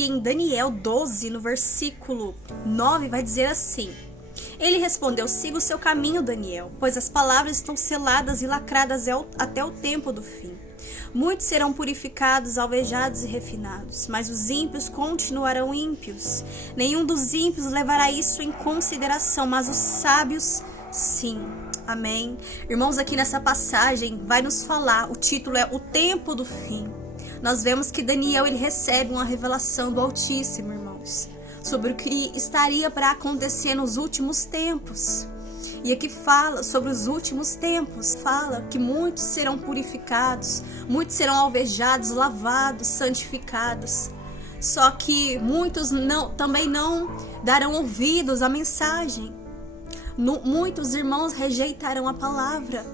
aqui em Daniel 12, no versículo 9, vai dizer assim: ele respondeu: siga o seu caminho, Daniel, pois as palavras estão seladas e lacradas até o tempo do fim. Muitos serão purificados, alvejados e refinados, mas os ímpios continuarão ímpios. Nenhum dos ímpios levará isso em consideração, mas os sábios sim. Amém? Irmãos, aqui nessa passagem vai nos falar, o título é O Tempo do Fim. Nós vemos que Daniel ele recebe uma revelação do Altíssimo, irmãos, sobre o que estaria para acontecer nos últimos tempos. E aqui fala sobre os últimos tempos, fala que muitos serão purificados, muitos serão alvejados, lavados, santificados. Só que muitos também não darão ouvidos à mensagem. Muitos irmãos rejeitarão a palavra.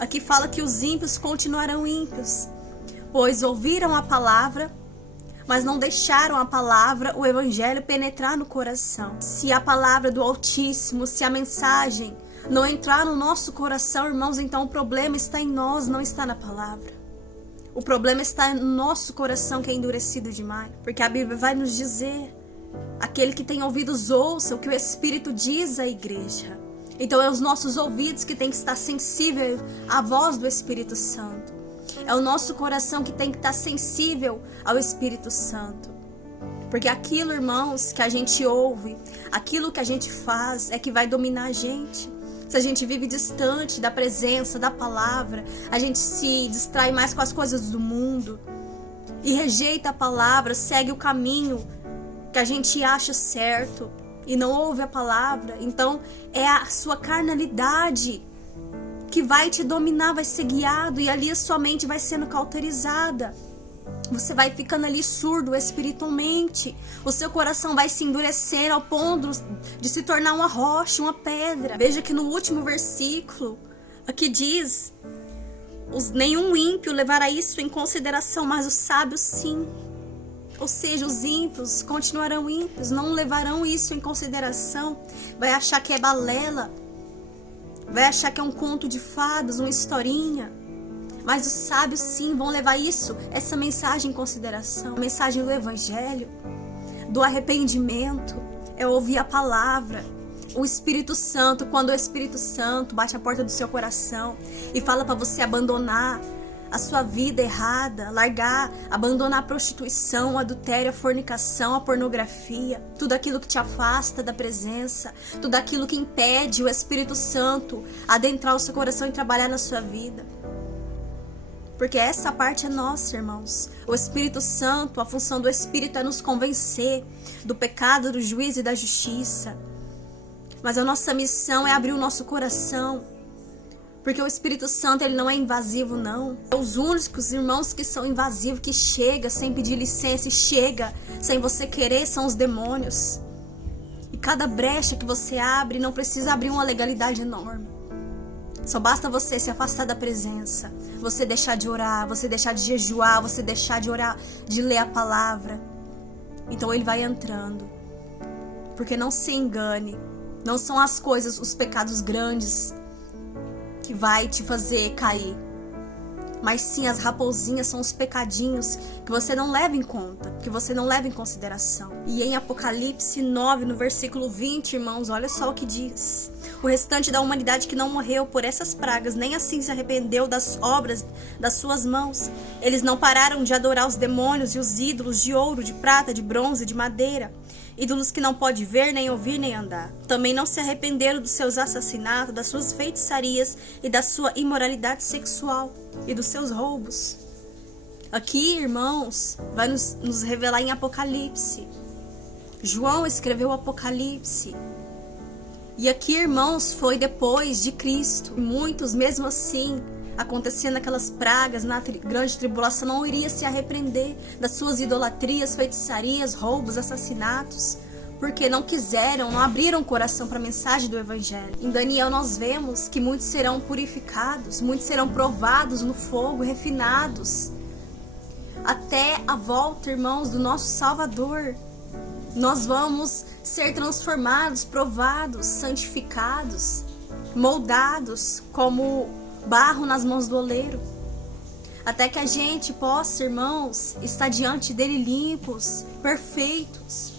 Aqui fala que os ímpios continuarão ímpios, pois ouviram a palavra, mas não deixaram a palavra, o evangelho, penetrar no coração. Se a palavra do Altíssimo, se a mensagem não entrar no nosso coração, irmãos, então o problema está em nós, não está na palavra. O problema está no nosso coração, que é endurecido demais. Porque a Bíblia vai nos dizer: aquele que tem ouvidos ouça o que o Espírito diz à igreja. Então é os nossos ouvidos que tem que estar sensível à voz do Espírito Santo. É o nosso coração que tem que estar sensível ao Espírito Santo. Porque aquilo, irmãos, que a gente ouve, aquilo que a gente faz é que vai dominar a gente. Se a gente vive distante da presença, da palavra, a gente se distrai mais com as coisas do mundo e rejeita a palavra, segue o caminho que a gente acha certo e não ouve a palavra. Então é a sua carnalidade que vai te dominar, vai ser guiado, e ali a sua mente vai sendo cauterizada. Você vai ficando ali surdo espiritualmente. O seu coração vai se endurecer ao ponto de se tornar uma rocha, uma pedra. Veja que no último versículo aqui diz: nenhum ímpio levará isso em consideração, mas os sábios sim. Ou seja, os ímpios continuarão ímpios, não levarão isso em consideração. Vai achar que é balela, vai achar que é um conto de fadas, uma historinha. Mas os sábios sim vão levar essa mensagem em consideração. A mensagem do evangelho, do arrependimento, é ouvir a palavra. O Espírito Santo, quando o Espírito Santo bate a porta do seu coração e fala para você abandonar a sua vida errada, abandonar a prostituição, o adultério, a fornicação, a pornografia, tudo aquilo que te afasta da presença, tudo aquilo que impede o Espírito Santo adentrar o seu coração e trabalhar na sua vida. Porque essa parte é nossa, irmãos. O Espírito Santo, a função do Espírito é nos convencer do pecado, do juízo e da justiça. Mas a nossa missão é abrir o nosso coração. Porque o Espírito Santo, ele não é invasivo, não. Os únicos irmãos que são invasivos, que chega sem pedir licença e chega sem você querer, são os demônios. E cada brecha que você abre, não precisa abrir uma legalidade enorme. Só basta você se afastar da presença, você deixar de orar, você deixar de jejuar, você deixar de orar, de ler a palavra. Então ele vai entrando. Porque não se engane, não são as coisas, os pecados grandes que vai te fazer cair. Mas sim, as raposinhas são os pecadinhos que você não leva em conta, que você não leva em consideração. E em Apocalipse 9, no versículo 20, irmãos, olha só o que diz: o restante da humanidade que não morreu por essas pragas, nem assim se arrependeu das obras das suas mãos. Eles não pararam de adorar os demônios e os ídolos de ouro, de prata, de bronze, de madeira, ídolos que não pode ver, nem ouvir, nem andar. Também não se arrependeram dos seus assassinatos, das suas feitiçarias e da sua imoralidade sexual e dos seus roubos. Aqui, irmãos, vai nos revelar em Apocalipse. João escreveu o Apocalipse. E aqui, irmãos, foi depois de Cristo. E muitos, mesmo assim, acontecendo aquelas pragas na grande tribulação, não iria se arrepender das suas idolatrias, feitiçarias, roubos, assassinatos, porque não quiseram, não abriram o coração para a mensagem do evangelho. Em Daniel nós vemos que muitos serão purificados, muitos serão provados no fogo, refinados, até a volta, irmãos, do nosso Salvador. Nós vamos ser transformados, provados, santificados, moldados como barro nas mãos do oleiro. até que a gente possa, irmãos, estar diante dele limpos, perfeitos.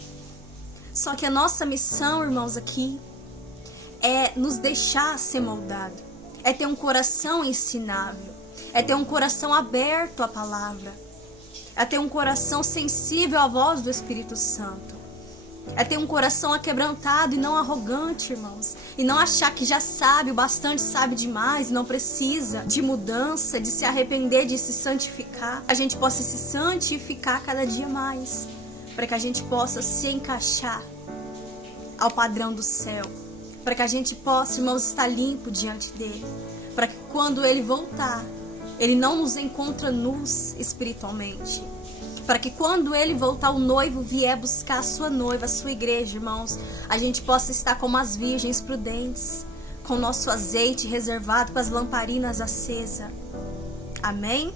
Só que a nossa missão, irmãos, aqui é nos deixar ser moldado, é ter um coração ensinável, é ter um coração aberto à palavra, é ter um coração sensível à voz do Espírito Santo, é ter um coração aquebrantado e não arrogante, irmãos, e não achar que já sabe o bastante, sabe demais, não precisa de mudança, de se arrepender, de se santificar. A gente possa se santificar cada dia mais, para que a gente possa se encaixar ao padrão do céu, para que a gente possa, irmãos, estar limpo diante dele, para que quando ele voltar, ele não nos encontre nus espiritualmente, para que quando ele voltar, o noivo vier buscar a sua noiva, a sua igreja, irmãos, a gente possa estar como as virgens prudentes, com o nosso azeite reservado, com as lamparinas acesas. Amém?